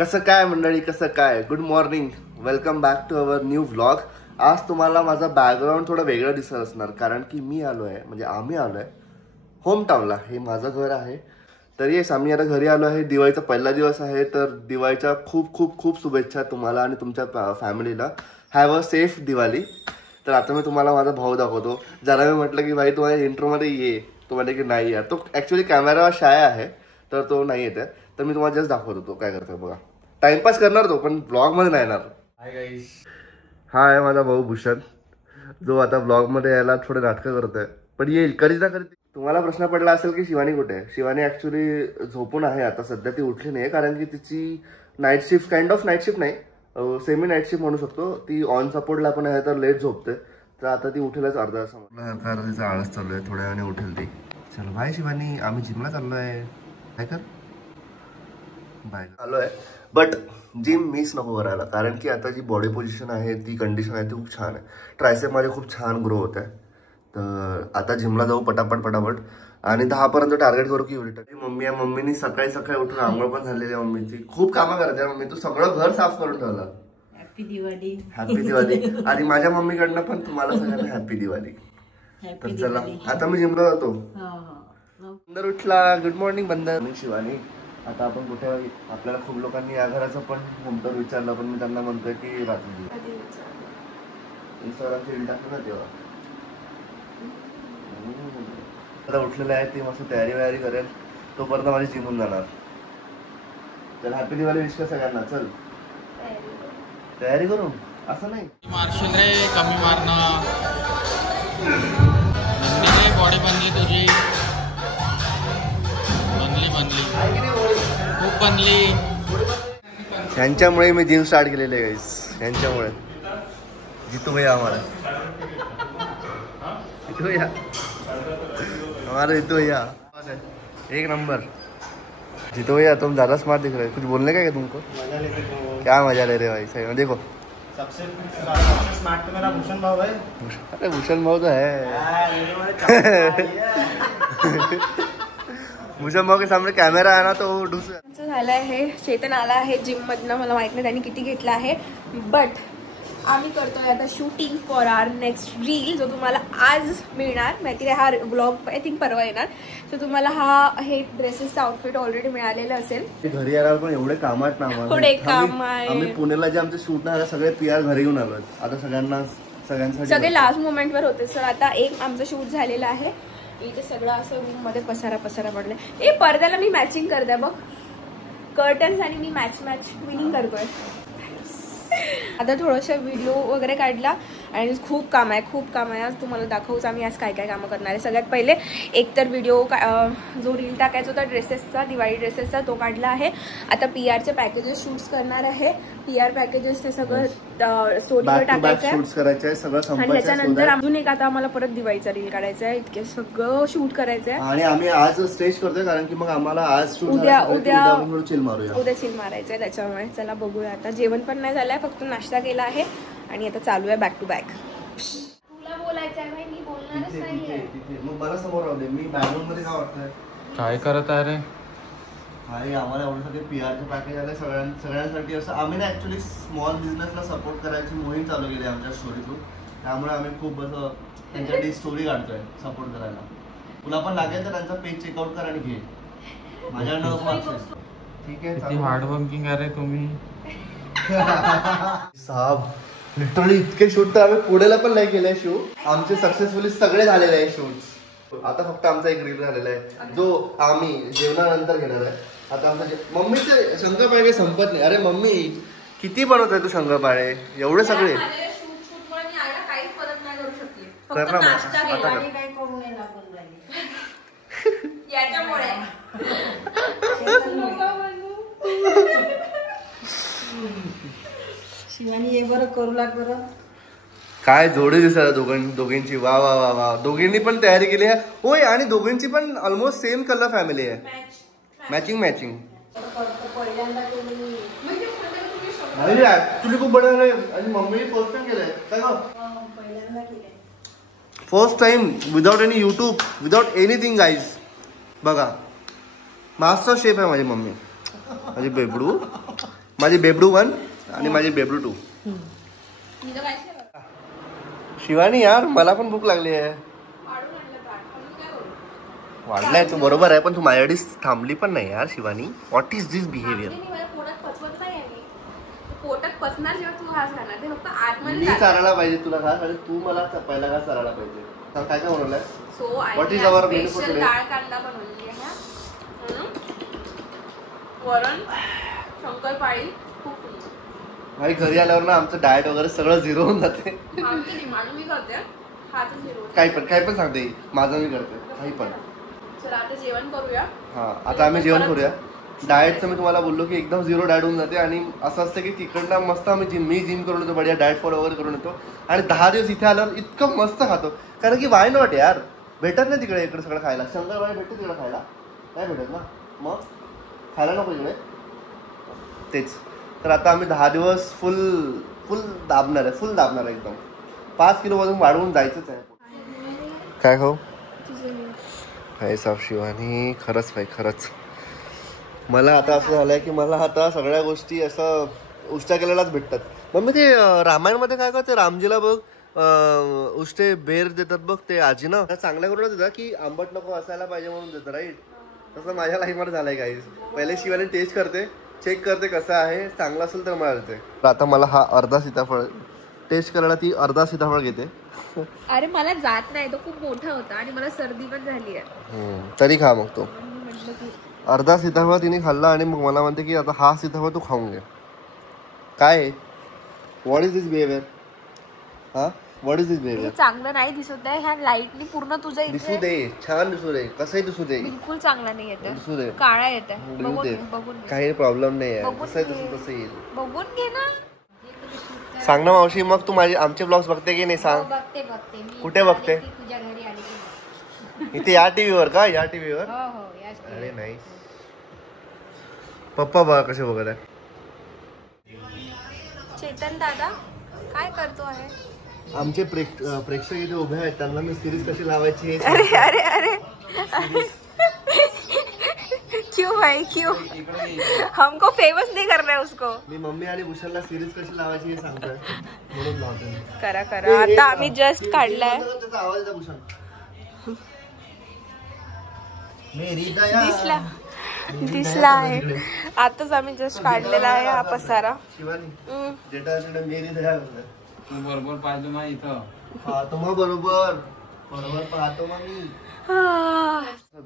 कसं काय मंडळी, कसं काय, good morning, welcome back to our new vlog. आज तुम्हाला माझा बॅकग्राऊंड थोडं वेगळं दिसत असणार, कारण की मी आलो आहे, म्हणजे आम्ही आलो आहे होमटाऊनला. हे माझं घर आहे. तर येस, आम्ही आता घरी आलो आहे. दिवाळीचा पहिला दिवस आहे, तर दिवाळीच्या खूप खूप खूप शुभेच्छा तुम्हाला आणि तुमच्या फॅमिलीला. Have a safe Diwali. तर आता मी तुम्हाला माझा भाऊ दाखवतो. ज्याला मी म्हटलं की भाई तुम्हाला इंट्रोमध्ये ये, तो म्हणे की नाही यार, तो ॲक्च्युली कॅमेरा शाय आहे, तर तो नाही येते. तर मी तुम्हाला जस्ट दाखवतो तो काय करतोय बघा. टाइमपास करणार तो, पण ब्लॉगमध्ये नाही येणार. हाय गाईस, हा आहे माझा भाऊ भूषण, जो आता ब्लॉगमध्ये यायला थोडे नाटकं करतोय, पण येईल कधी ना कधी. तुम्हाला प्रश्न पडला असेल की शिवानी कुठे आहे. शिवानी ॲक्च्युली झोपून आहे आता सध्या. ती उठली नाही, कारण की तिची night shift, kind of night shift नाही, सेमी नाईट शिफ्ट म्हणू शकतो. ती ऑन सपोर्टला पण आहे, तर लेट झोपते. तर आता ती उठेलच अर्धा तास. तिचा आळस चालू आहे, थोड्या वेळाने उठेल ती. चलो बाय शिवानी, आम्ही जिमला चाललो आहे. काय कर बाय आलो आहे. बट जिम मिस नको करायला, कारण की आता जी बॉडी पोझिशन आहे, ती कंडिशन आहे, ती खूप छान आहे. ट्रायसेप माझे खूप छान ग्रो होत आहे. तर आता जिमला जाऊ पटापट आणि 10 पर्यंत टार्गेट करू की रिटर्न. मम्मी आहे, मम्मीनी सकाळी सकाळी उठून आंघोळ पण झालेली आहे. मम्मीची खूप कामं करते मम्मी. तू सगळं घर साफ करून ठेवलं. हॅपी दिवाळी. हॅपी दिवाळी. आणि माझ्या मम्मीकडनं पण तुम्हाला सगळ्यांना हॅपी दिवाळी. तर चला आता मी जिमला जातो. बंदर उठला. गुड मॉर्निंग बंदर. शिवानी, आता आपण कुठे, आपल्याला खूप लोकांनी या घराचं पण होमटूर विचारलं, पण मी त्यांना म्हणतोय की रात्री इंस्टाग्रामची रील टाकली ना तेव्हा. आता उठलेलं आहे, ती मस्त तयारी करेल, तोपर्यंत माझी जिम होऊन जाणार. चल हॅपी दिवाळी विश कर सगळ्यांना. चल तयारी करू, असं नाही मार्शल रे, कमी मारणं. नंदीने बॉडी बनली तुझी, बनली खूप बनली. ह्यांच्यामुळे मी जिम स्टार्ट केलेली आहे गाईस. ह्यांच्यामुळे जितू भैया हमारा जितू भैया एक नंबर. जितू भैया तुम ज़्यादा स्मार्ट दिख रहे हो. कुछ बोलने का क्या तुमको? क्या मजा ले रहे हो भाई. सही में देखो, सबसे स्मार्ट तो मेरा भूषण भाव है. अरे भूषण भाव तो है. भूषण भाव के सामने कॅमेरा आहे ना, तो ढुस झालं आहे. चेतन आला आहे जिम मधनं. मला माहित नाही त्याने किती घेतला आहे, बट आम्ही करतोय आता shooting for our next reel, जो तुम्हाला आज मिळणार. माहिती आहे, हा ब्लॉग आय थिंक परवा येणार. तर तुम्हाला हे ड्रेसेसचं आउटफिट ऑलरेडी मिळालेलं असेल. घरी यायला पण एवढे काम आहेत ना आम्हाला. थोडे काम आहे. आम्ही पुण्याला जे आमचे शूट नाही सगळे PR घरी येऊन आलो. आता सगळ्यांसाठी सगळे लास्ट मोमेंटवर होते. सर आता एक आमचं शूट झालेलं आहे. इथे सगळं असं रूम मध्ये पसारा पडलाय. ए पडद्याला मी मॅचिंग करते बघ, कर्टन्स आणि मी मॅच ट्विनिंग करतोय. आता थोडंसं व्हिडिओ वगैरे काढला आणि खूप काम आहे आज. तुम्हाला दाखवूच आम्ही आज काय कामं करणार आहे. सगळ्यात पहिले एक तर व्हिडिओ जो रील टाकायचा होता ड्रेसेसचा, दिवाळी ड्रेसेसचा, तो काढला आहे. आता PRचे पॅकेजेस शूट्स करणार आहे. PR पॅकेजेस ते सगळं स्टोरीवर टाकायचं आहे. आणि त्याच्यानंतर अजून एक आता आम्हाला परत दिवाळीचा रील काढायचा आहे. इतके सगळं शूट करायचं आहे. आणि आम्ही आज स्टेज करतोय, कारण की मग आम्हाला आज उद्या चिल मारायचं आहे. त्याच्यामुळे चला बघूया. आता जेवण पण नाही झालंय, फक्त नाश्ता केला आहे आणि आता चालू आहे बॅक टू बॅक. तुला बोलायचं आहे भाई, मी बोलणारच नाहीये. मग मला समोर राहू दे. मी बॅकग्राऊंड मध्ये काय वाटतंय, काय करत आहे रे? आणि आम्हाला एवढ्यासाठी PRचे पॅकेज आले सगळ्यांसाठी. असं आम्ही ना ऍक्च्युली स्मॉल बिझनेसला सपोर्ट करायची मोहीम चालू केली आमच्या स्टोरी थ्रू. त्यामुळे आम्ही खूप असं त्यांच्यासाठी स्टोरी काढतोय सपोर्ट करायला. तुला पण लागेल तर त्यांचा पेज चेकआउट कर आणि घे. माझ्याकडनं ठीक आहे. किती हार्ड वर्किंग आहे रे तुम्ही. साहब लिटरली इतके शूट तर आम्ही पुढेला पण नाही केले. शूट आमचे सक्सेसफुली सगळे झालेले आहे शूट. आता फक्त आमचा एक रील झालेला आहे, जो आम्ही जेवणानंतर घेणार आहे. आता आमचं मम्मीचे शंकरपाळे संपत नाही. अरे मम्मी किती बनवत आहे तू शंकरपाळे एवढे सगळे. शिवानी ये बरं करू लाग बरं. काय जोडी दिसत दोघींची. वा वा वा वा. दोघींनी पण तयारी केली आहे. होय, आणि दोघींची पण ऑलमोस्ट सेम कलर फॅमिली आहे. मॅचिंग ऍक्च्युली खूप बरं झालंय. आणि मम्मीने फर्स्ट टाइम केलंय काय ग? First time without any YouTube, without anything guys. बघा, मास्टर शेफ आहे माझी मम्मी. माझी बेबडू माझी बेबडू 1 आणि माझी बेबडू 2. मी तर काहीच नाही करत. शिवानी यार मला पण भूक लागली आहे. वाढून आणलं ताट. अजून काय करू? वाढलाय तू बरोबर आहे पण तू माझ्यासाठी थांबली पण नाही यार Shivani. What is this behaviour? नाही, मला पोटात पचवत नाही आहे मी. पोटात पचणार जेव्हा तू घास खाणार ते फक्त आतमध्ये मी जातं. चारायला पाहिजे तुला घास आणि तू मला पहिला घास चारायला पाहिजे. तर काय काय बनवलंय? So What is our menu for special today? डाळ कांदा बनवली आहे. वरण, शंकरपाळी, खूप सुंदर. भाई घरी आल्यावर ना आमचं डाएट वगैरे सगळं झिरो होऊन जाते. आमची डिमांड मी करते. हाच झिरो. काही पण सांगते माझं मी करते काही पण. चला आता जेवण करूया. हा आता आम्ही जेवण करूया. डाएटचं मी तुम्हाला बोललो की एकदम झिरो डाएट होऊन जाते आणि असं असतं की तिकडनं मस्त आम्ही मी जिम करून येतो बढिया डाएट फॉलो वगैरे करून येतो आणि 10 दिवस इथे आल्यावर इतकं मस्त खातो कारण की वाय नॉट यार. भेटत नाही तिकडे इकडे सगळं खायला. शंकरपाळी भेटते तिकडे खायला नाही भेटत ना मग खायला नको इकडे तेच. तर आता आम्ही 10 दिवस फुल दाबणार आहे एकदम. 5 किलो वजन वाढवून जायचंच आहे. काय खाऊ काय साफ शिवानी खरंच भाई खरंच मला आता असं झालंय की मला आता सगळ्या गोष्टी असं उष्टा केलेलाच भेटतात. मग ते रामायणमध्ये काय करते रामजीला बघ उष्टे बेर देतात बघ ते आजी ना चांगल्या करून देतात की आंबट नको असायला पाहिजे म्हणून देतात राईट. तसं माझ्या लाईफमध्ये झालंय काही. पहिले शिवानी टेस्ट करते चेक करते कसं आहे चांगलं असेल तर मला देते. आता मला हा अर्धा सीताफळ टेस्ट करायला ती अर्धा सीताफळ घेते. अरे मला जात नाही तो खूप मोठा होता आणि मला सर्दी पण झाली आहे. तरी खा मग तो म्हटलं की अर्धा सीताफळ तिने खाल्ला आणि मग मला म्हणते की आता हा सीताफळ तू खाऊन घे. काय व्हॉट इज दिस बिहेवियर? हा व्हॉट इज दिस बिहेवियर? चांगलं नाही दिसत आहे. ह्या लाईटनी पूर्ण तुझ्या दिसू दे छान दिसू दे कसंही दिसू दे बिलकुल चांगला नाही येत. दिसू दे काळा येत दिसू दे बघून काही प्रॉब्लेम नाही आहे. बघून कसं आहे घे. तसं येईल. बघून घे ना. सांग ना मावशी मग तू माझे आमचे ब्लॉग्स बघते की नाही सांग. बघते मी कुठे बघते? तुझ्या घरी आली की इथे या टीव्हीवर का या टीव्हीवर? हो याच अरे नाही पप्पा बघा कसे बघत आहे. चेतन दादा काय करतो आहे? आमचे प्रेक्षक इथे उभे आहेत त्यांना मी सिरीज कशी लावायची अरे अरे अरे क्यों भाई क्यों? हमको फेमस नहीं करना है उसको. मी मम्मी आणि भूषणला सिरीज कशी लावायची हे सांगतोय म्हणून लावतोय. करा करा. आता आम्ही जस्ट काढलाय. त्याचा आवाज येतो भूषण. दिसला आहे. आताच आम्ही जस्ट काढलेला आहे हा पसारा. शिवानी जेटा मेरी दया तू बरोबर पाहिजे ना इथं. पाहतो मग बरोबर पाहतो मग मी.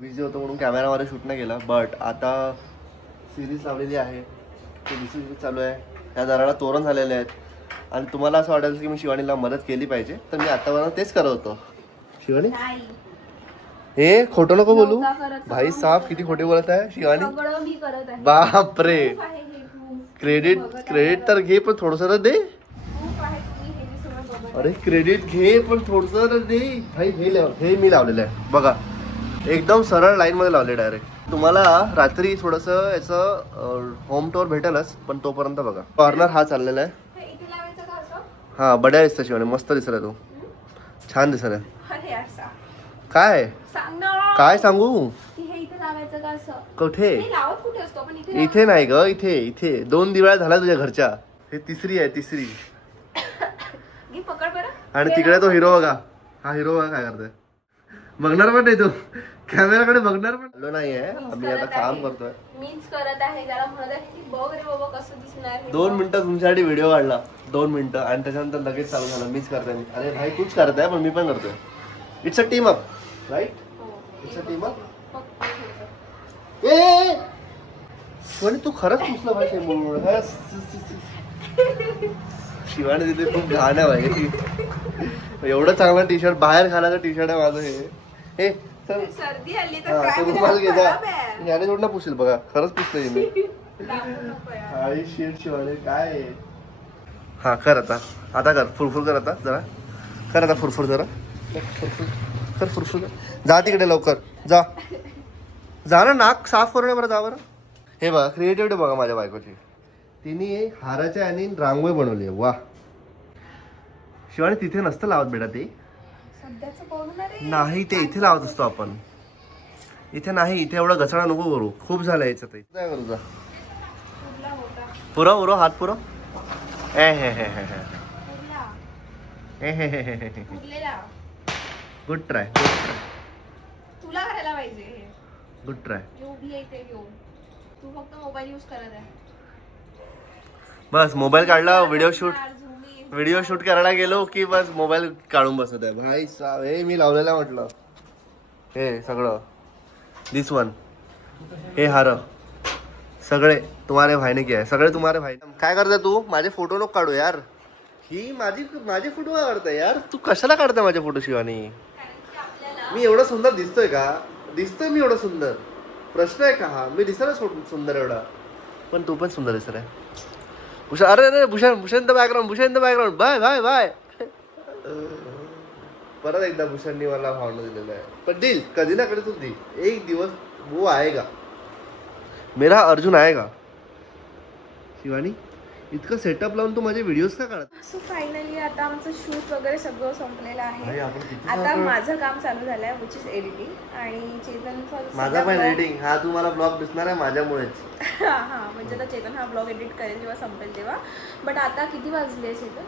बिझी होतो म्हणून कॅमेरामध्ये शूट नाही केला बट आता सिरीज लावलेली आहे ते सिरीज चालू आहे. त्या दाराला तोरण झालेले आहेत आणि तुम्हाला असं वाटेल की मी शिवानीला मदत केली पाहिजे तर मी आतापर्यंत तेच करत होतो. शिवानी हे खोटं नको बोलू भाई साफ किती खोटे बोलत आहे शिवानी. सगळं मी करत आहे. बापरे क्रेडिट तर घे पण थोडस दे. अरे क्रेडिट घे पण थोडस दे भाई. हे मी लावलेलं आहे बघा एकदम सरळ लाईन मध्ये लावले डायरेक्ट. तुम्हाला रात्री थोडस याचं होम टूर भेटेलच पण तोपर्यंत बघा. कॉर्नर हा चाललेला आहे. हा बड्या दिसतं शिवानी मस्त दिसला तू छान दिसला. काय काय सांगू कुठे? इथे नाही ग इथे 2 दिवाळ्या झाला तुझ्या घरच्या. हे तिसरी आहे तिसरी. आणि तिकडे तो हिरो बघा. हा हिरो बघा काय करतोय. बघणार पण नाही तू कॅमेराकडे बघणार पण नाहीये. आम्ही आता काम करतोय. मीच करत आहे त्याला म्हणत आहे की बघ रे बाबा कसं दिसणार. 2 मिनिटं तुमच्यासाठी व्हिडिओ काढला 2 मिनिटं आणि त्याच्यानंतर लगेच चालू झालं मीच करतोय. अरे भाई तूच करताय पण मी पण करतोय. It's a team up right. It's a team up. ए शिवानी तू खरंच पुसलं भाई. शिवानी तिथे खूप घाण आहे भाई. एवढं चांगलं टी शर्ट बाहेर घालायचं टी शर्ट आहे माझं हे. सर्दी आली याने थोडं पुसेल बघा खरंच पुसलंय मी. शिवानी काय हा कर आता कर फुरफुर कर आता जरा कर आता फुरफुर जरा कर फुरफुर जा तिकडे लवकर जा ना नाक साफ करून बरं जा बरं. हे बघा क्रिएटिव्हिटी बघा माझ्या बायकोची. तिने हाराच्या आणि रांगोळी बनवली आहे. वा शिवानी तिथे नसतं लावत बेटा ते. नाही ते इथे लावत असतो आपण. इथे नाही इथे एवढा घसडा नको करू खूप झालं याच्यात. काय करू जा पुरव उरो हात पुरव ए हे हे हे हे पुरला. हे हे हे हे हे. पुरलेला. गुड ट्राय तुला करायला पाहिजे हे. Good try. मी उभी आहे इथे घेऊन. तू फक्त मोबाईल यूज करत आहे. बस मोबाईल काढला video shoot Zoom in. Video shoot करायला गेलो की बस मोबाईल काढून बसत आहे भाई साहब. हे मी लावलेलं म्हटलं हे सगळं दिस वन हे हार सगळे तुम्हारे भाईने किया है. सगळे तुम्हारे भाई. काय करताय तू? माझे फोटो नको काढू यार. ही माझे फोटो काय काढताय यार? तू कशाला काढताय माझे फोटो शिवानी? मी एवढं सुंदर दिसतोय का? दिसतोय मी एवढं सुंदर? प्रश्न आहे का हा? मी दिसतोय सुंदर एवढा पण तू पण सुंदर दिसत आहे. भूषण अरे अरे Bhushan the background bye bye bye. परत एकदा भूषणनी मला भावना दिलेलं आहे पण दिल कधी ना कधी तू दिल. एक दिवस वो आएगा मेरा अर्जुन आएगा. शिवानी इतकं सेटअप लावून तू माझे व्हिडिओज का काढत? सो फायनली आता आमचं शूट वगैरे सगळं संपलेलं भाई, आहे. आपण किती आता आपण- माझं काम चालू झालंय विच इज एडिटिंग आणि चेतनचं माझा पण एडिटिंग हा तुम्हाला ब्लॉग दिसणार आहे माझ्यामुळेच. हा म्हणजे आता चेतन हा ब्लॉग एडिट करेल जेव्हा संपेल तेव्हा. बट आता किती वाजले चेतन?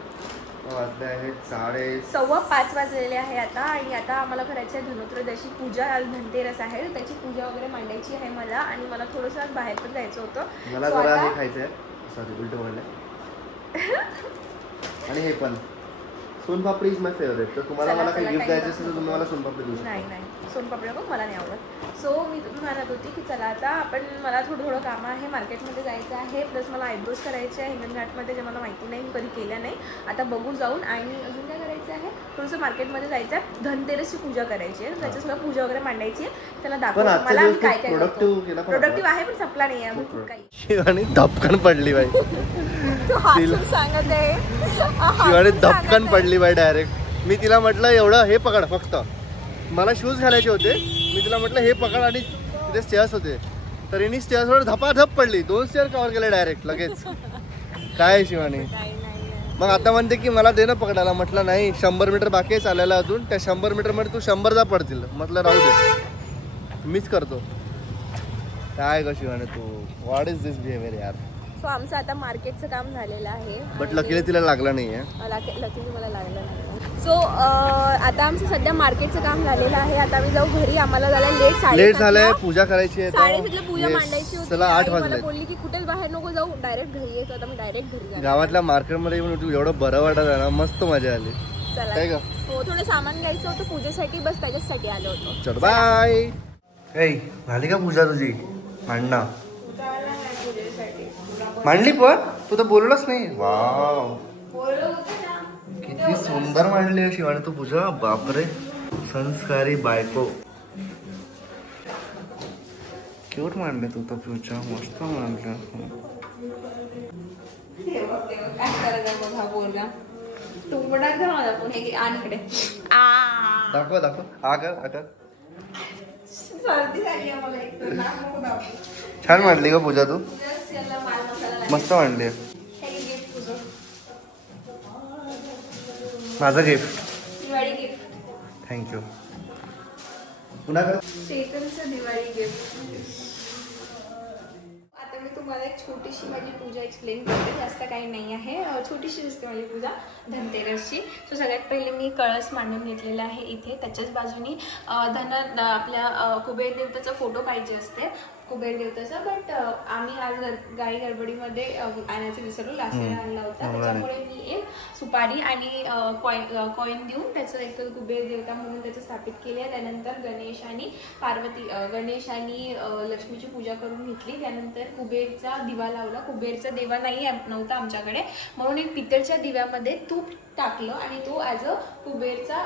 वाजले आहेत 5:15 वाजलेले आहे आता. आणि आता आम्हाला करायचं आहे धनोत्रयोदशी पूजा. आज धनतेरस आहे त्याची पूजा वगैरे मांडायची आहे मला. आणि मला थोडंसं आज बाहेर पण जायचं होतं. मला So जरा आता- हे खायचं आहे. सॉरी उलट बोलले. आणि हे पण सोनपापडी इज माय फेवरेट. तर तुम्हाला चला, मला काही चला, गिफ्ट काही द्यायचं असेल तर तुम्ही मला सोनपापडी देऊ शकता. नाही सोनपापडी नको मला नाही आवडत. सो मी म्हणत होती की चला आता आपण मला थोडं कामं आहे. मार्केटमध्ये जायचं आहे प्लस मला आयब्रोज करायचे आहे हिंगणघाटमध्ये जे मला माहिती नाही मी कधी केल्या नाही. आता बघू जाऊन. आणि अजून काय करायचं आहे थोडंसं मार्केटमध्ये जायचं आहे. धनतेरसची पूजा करायची आहे त्याची सगळं पूजा वगैरे मांडायची आहे. त्याला पण दाखव आजचा मला दिवस मी काय खूप काय productive गेला पण प्रोडक्टिव्ह आहे पण संपला नाही आहे अजून खूप काही. शिवानी धपकन पडली बाई. तू हसून सांगत आहे. शिवानी धपकन पडली बाई डायरेक्ट. मी तिला म्हटलं एवढं हे पकड फक्त. मला शूज घालायचे होते. मी तिला म्हटलं हे पकड आणि तिथे स्टेअर्स होते तर हिनी स्टेअर्सवर धपाधप पडली. 2 स्टेअर कव्हर केले डायरेक्ट लगेच. काय शिवानी मग आता म्हणते की मला दे ना पकडायला. म्हटलं नाही 100 मीटर बाकी आहे चालायला अजून. त्या 100 मीटरमध्ये तू 100 पडतील. म्हटलं राहू दे मीच करतो. काय ग शिवानी तू व्हॉट इज दिस बिहेवियर यार. सो आमचं आता मार्केटचं काम झालेलं आहे. बट लकीली तिला लागला नाही आहे. लकीली मला लागलं नाही. सो आता आमचं सध्या मार्केटचं काम झालेलं आहे. आता आम्ही जाऊ घरी. आम्हाला झालं लेट झालंय. पूजा करायची आहे 7:30 पूजा मांडायची होती. चला 8 मला वाजले. बोलली की कुठेच बाहेर नको जाऊ डायरेक्ट घरी येतो. आता मी डायरेक्ट घरी जाणार. गावातल्या मार्केटमध्ये येऊन तू एवढं बरं वाटत आहे ना. मस्त मजा आली. चला काय ग? हो थोडं सामान घ्यायचं होतं पूजेसाठी बस त्याच्यासाठी आलो होतो. चल बाय. झाली का पूजा तुझी? मांडणा मांडली पण तू तर बोललाच नाही. वाव किती सुंदर मांडली आहे शिवानी तू पूजा. बापरे संस्कारी बायको. क्यूट मांडले तू तर पूजा. मस्त मांडलं. काय करायचं बघा बोलला तू पडायचं माझा फोन हे आणि इकडे दाखव आकर सर्दी झाली आहे मला एक तर नाक नको दाबू. छान मांडली का पूजा तू. Just याला माल मसाला मस्त मांडली आहे. हे गिफ्ट तुझं माझं गिफ्ट. दिवाळी गिफ्ट. थँक्यू. पुन्हा कर. चेतनचं दिवाळी गिफ्ट. आता मी तुम्हाला एक छोटीशी माझी पूजा एक्सप्लेन करते. जास्त काही नाही आहे. छोटीशी दिसते माझी पूजा धनतेरसची. सो सगळ्यात पहिले मी कळस मांडून घेतलेला आहे इथे. त्याच्याच बाजूनी आपल्या कुबेर देवताचा फोटो पाहिजे असते कुबेर देवताचा. बट आम्ही आज गाई गडबडीमध्ये आणायचं विसरलो. लास्ट वेळा आणला होता त्याच्यामुळे मी एक सुपारी आणि कॉईन देऊन त्याचं एक कुबेर देवता म्हणून त्याचं स्थापित केले. त्यानंतर गणेश आणि लक्ष्मीची पूजा करून घेतली. त्यानंतर कुबेरचा दिवा लावला. कुबेरचा दिवा नव्हता आमच्याकडे म्हणून एक पितळच्या दिव्यामध्ये तूप टाकलं आणि तो ॲज अ कुबेरचा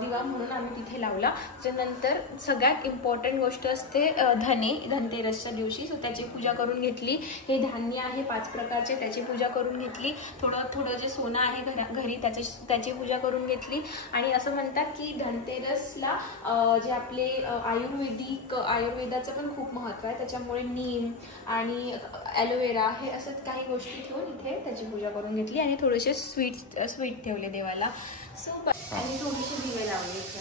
दिवा म्हणून आम्ही तिथे लावला. त्याच्यानंतर सगळ्यात इम्पॉर्टंट गोष्ट असते धनतेरसच्या दिवशी. सो त्याची पूजा करून घेतली. हे धान्य आहे 5 प्रकारचे त्याची पूजा करून घेतली. थोडं जे सोनं आहे घरी त्याची पूजा करून घेतली. आणि असं म्हणतात की धनतेरसला जे आपले आयुर्वेदाचं पण खूप महत्त्व आहे. त्याच्यामुळे नीम आणि ॲलोवेरा हे असं काही गोष्टी ठेवून इथे त्याची पूजा करून घेतली. आणि थोडेसे स्वीट ठेवले देवाला. सो आणि थोडेसे दिवे लावले इथे.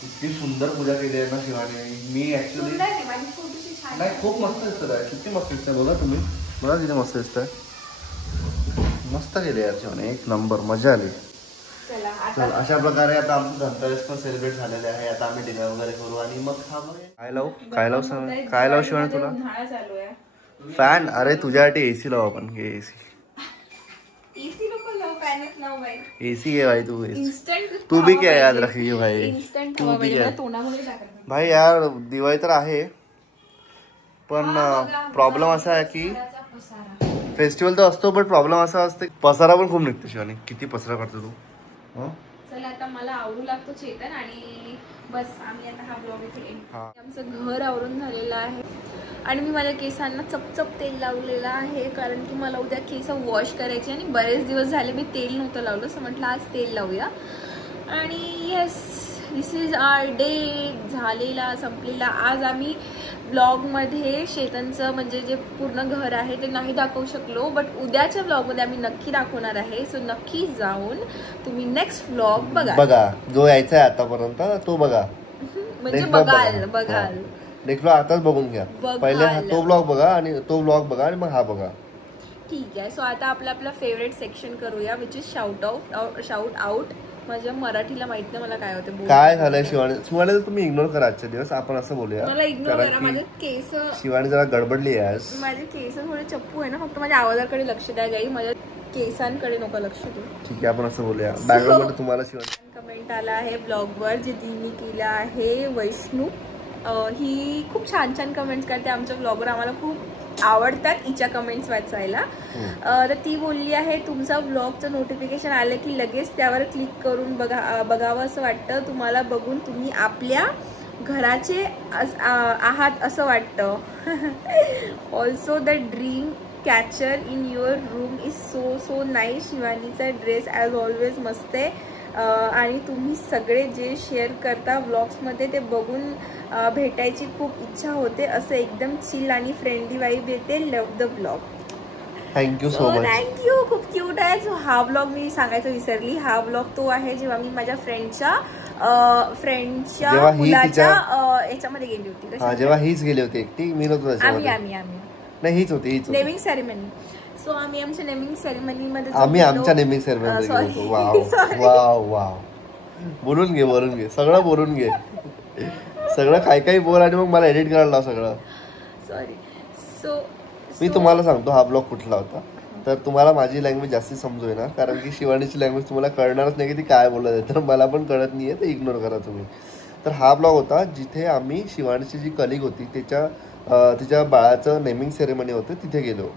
किती सुंदर पूजा केली आहे ना शिवानी. मी ऍक्च्युली सुंदर आहे माझी छोटीशी छान नाही खूप मस्त दिसत आहे. किती मस्त दिसतंय बघा तुम्ही. बघा किती मस्त दिसतंय. मस्त गेले यार शिवानी, एक नंबर, मजा आली. चला चल आता अशा प्रकारे आता आमचं धनतेरस पण सेलिब्रेट झालेले आहे. आता आम्ही डिनर वगैरे करू आणि मग काय लावू सांग, काय लावू शिवानी तुला? उन्हाळा चालू आहे. फॅन? अरे तुझ्यासाठी एसी लावू आपण. घे एसी. एसी नको लावू, फॅनच लावू बाई. एसी घे भाई तू. इन्स्टंट तू भी क्या याद रखी भाई. इन्स्टंट तू हवा भी पाहिजे, क्या मला तोंडामध्ये टाकायचं. भाई यार दिवाळी तर आहे पण प्रॉब्लेम असा आहे की घराचा पसारा. फेस्टिवल तर असतो पण प्रॉब्लेम असा असतो पसारा पण खूप निघतो शिवानी. किती पसारा करतो तू. हं? चला आता मला आवडू लागतो चेतन आणि बस आम्ही आता हा ब्लॉग इथे end. हा. आमचं घर आवरून झालेलं आहे आणि मी माझ्या केसांना चपचप तेल लावलेलं आहे कारण की मला उद्या केस वॉश करायचे आणि बरेच दिवस झाले मी तेल नव्हतं लावलं, सो म्हटलं आज तेल लावूया. आणि yes, this is our day. झालेला संपलेला. आज आम्ही ब्लॉगमध्ये शेतनचं म्हणजे जे पूर्ण घर आहे ते नाही दाखवू शकलो, बट उद्याच्या ब्लॉगमध्ये आम्ही नक्की दाखवणार आहे. सो नक्की जाऊन तुम्ही नेक्स्ट ब्लॉग बघा. जो यायचा आहे आतापर्यंत तो बघा. म्हणजे Next vlog बघाल. नेक्स्ट ब्लॉग आताच बघून घ्या. पहिले तो ब्लॉग बघा आणि तो ब्लॉग बघा आणि मग हा बघा. ठीक आहे. सो आता आपला फेवरेट सेक्शन करूया, विच इज शाउट आउट. माझ्या मराठीला माहित नाही मला काय होते. काय झालंय शिवानी तुम्ही इग्नोर करा आजच्या दिवस. आपण असं बोलूया. मला इग्नोर करा. माझे केस शिवानी जरा गडबडली आहे. माझे केस थोडे चप्पू आहे ना, फक्त माझ्या आवाजाकडे लक्ष द्या गाई, माझ्या केसांकडे नको लक्ष देऊ. ठीक आहे आपण असं बोलूया. बॅकग्राऊंड मध्ये तुम्हाला शिवानी कमेंट आला आहे ब्लॉगवर जे तिने केलं आहे. वैष्णू ही खूप छान छान कमेंट्स करते आमच्या ब्लॉगवर. आम्हाला खूप आवडतात हिच्या कमेंट्स वाचायला. तर ती बोलली आहे तुमचा ब्लॉगचं नोटिफिकेशन आलं की लगेच त्यावर क्लिक करून बघावं असं वाटतं. तुम्हाला बघून तुम्ही आपल्या घराचे आहात असं वाटतं. Also the dream catcher in your room is so nice. शिवानीचा ड्रेस ॲज ऑलवेज मस्त आहे आणि तुम्ही सगळे जे शेअर करता ब्लॉग्समध्ये ते बघून भेटायची खूप इच्छा होते. असं एकदम चिल आणि फ्रेंडली वाईब येते. Love the blog. Thank you so much. Thank you. खूप क्यूट आहे. सो हा ब्लॉग मी सांगायचं विसरली. हा ब्लॉग तो आहे जेव्हा मी माझ्या फ्रेंडच्या मुलाच्या याच्यामध्ये गेली होती. जेव्हा हीच गेली होती एकटी. मी नव्हतो. आम्ही नाही हीच होती. Naming ceremony. सो आम्ही आमच्या नेमिंग सेरेमनी मध्ये आमच्या नेमिंग सेरेमनी मध्ये वाव वाव. बोलून घे सगळं बोलून घे. सगळं काही बोल आणि मग मला एडिट करायला लाव सगळं. सॉरी. सो मी तुम्हाला सांगतो हा ब्लॉग कुठला होता. तर तुम्हाला माझी लँग्वेज जास्ती समजू ना, कारण की शिवानीची लँग्वेज तुम्हाला कळणारच नाही की ती काय बोलत आहे. तर मला पण कळत नाहीये, तर इग्नोर करा तुम्ही. तर हा ब्लॉग होता जिथे आम्ही शिवानीची जी कलिग होती तिच्या बाळाचं नेमिंग सेरेमनी होतं तिथे गेलो.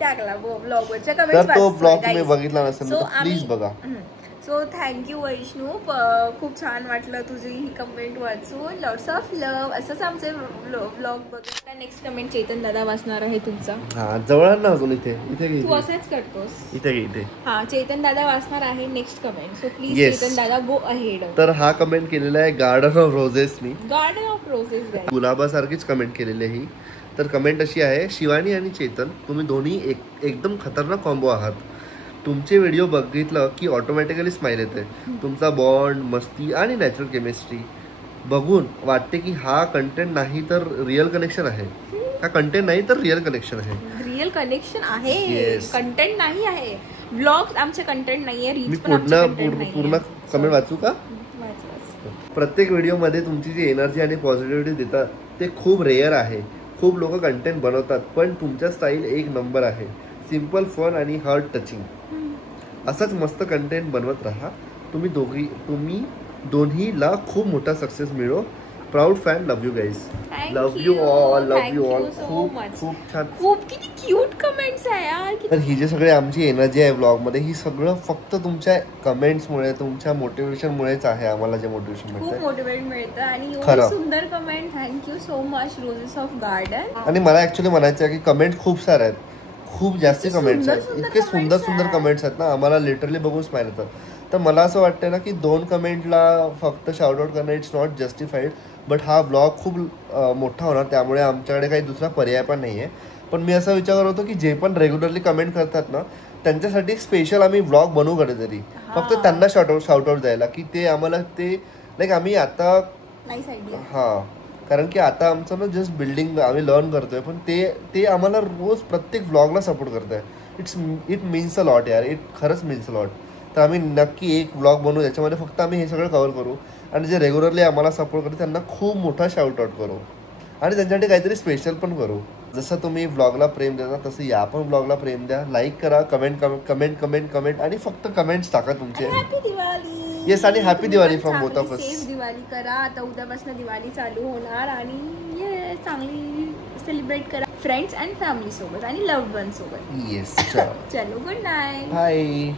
ब्लॉगवरच्या तर कमेंट्स तो ब्लॉग तुम्ही बघितला नसेल तर प्लीज बघा. So thank you Vaishnu. खूप छान वाटलं तुझी ही कमेंट वाचून. Lots of love. असंच आमचे ब्लॉग बघा. नेक्स्ट कमेंट चेतन दादा वाचणार आहे तुमचा. हा जवळ ना अजून इथे तू असेच करतोस. इथे हा चेतन दादा वाचणार आहे next comment. So please Chetan dada go ahead. तर हा कमेंट केलेला आहे गार्डन ऑफ रोजेसनी. Garden of roses. गुलाबासारखीच कमेंट केलेली आहे ही. तर कमेंट अशी आहे, शिवानी आणि चेतन तुम्ही दोन्ही एकदम खतरनाक कॉम्बो आहात. तुमचे व्हिडिओ बघितलं की ऑटोमॅटिकली स्माईल येते. तुमचा बॉन्ड, मस्ती आणि नॅचरल केमिस्ट्री बघून वाटते की हा कंटेंट नाही तर रिअल कनेक्शन आहे. हा कंटेंट नाही तर रिअल कनेक्शन आहे. रिअल कनेक्शन आहे. कंटेंट नाही आहे. ब्लॉग आमचे कंटेंट नाहीये. मी पूर्ण कमेंट वाचू का? प्रत्येक व्हिडिओमध्ये तुमची जी एनर्जी आणि पॉझिटिव्हिटी देतात ते खूप रेअर आहे. खूप लोक कंटेंट बनवतात पण तुमचा स्टाईल एक नंबर आहे. सिम्पल, फन आणि हार्ट टचिंग. असंच मस्त कंटेंट बनवत राहा. तुम्ही दोन्हीला खूप मोठा सक्सेस मिळो. Proud fan. Love you guys. Love you all. खूप छान. खूप किती क्यूट कमेंट्स आहे यार. तर ही जे सगळे आमची एनर्जी आहे ब्लॉग मध्ये ही सगळं फक्त तुमच्या कमेंट्समुळे तुमच्या मोटिवेशनमुळेच आहे. आम्हाला जे मोटिवेशन मिळतं खूप मोटिवेट मिळतं आणि एवढी सुंदर comment. Thank you so much roses of garden. आणि मला ऍक्च्युली म्हणायचं आहे की कमेंट खूप सारे आहेत. खूप जास्ती कमेंट्स आहेत. इतके सुंदर कमेंट्स आहेत ना, आम्हाला लिटरली बघून स्माईल येतं. तर मला असं वाटतं ना की 2 कमेंटला फक्त शाउट आउट करणं इट्स नॉट जस्टिफाईड. बट हा ब्लॉग खूप मोठा होणार त्यामुळे आमच्याकडे काही दुसरा पर्याय पण नाही आहे. पण मी असा विचार करत होतो की जे पण रेग्युलरली कमेंट करतात ना त्यांच्यासाठी स्पेशल आम्ही ब्लॉग बनवू कधीतरी. फक्त त्यांना शाउट आउट द्यायला की ते आम्हाला ते लाईक आम्ही आता हां कारण की आता आमचं ना जस्ट बिल्डिंग आम्ही लर्न करतोय पण ते आम्हाला रोज प्रत्येक व्लॉगला सपोर्ट करत आहे. इट मीन्स अ लॉट यार, इट खरंच मीन्स अ लॉट. तर आम्ही नक्की एक व्लॉग बनवू ज्याच्यामध्ये फक्त आम्ही हे सगळं कव्हर करू आणि जे रेग्युलरली आम्हाला सपोर्ट करते त्यांना खूप मोठा शाउट आउट करू आणि त्यांच्यासाठी काहीतरी स्पेशल पण करू. जसं तुम्ही व्लॉगला प्रेम देता तसं या पण व्लॉगला प्रेम द्या. लाईक करा, कमेंट आणि फक्त कमेंट्स टाका तुमचे. हॅपी दिवाळी. येस, आणि happy Diwali from both of us. Safe Diwali करा. आता उद्यापासून दिवाळी चालू होणार आणि ये चांगली सेलिब्रेट करा फ्रेंड्स अँड फॅमिली सोबत आणि लव्ड वन सोबत. येस, चलो गुड नाईट. बाय.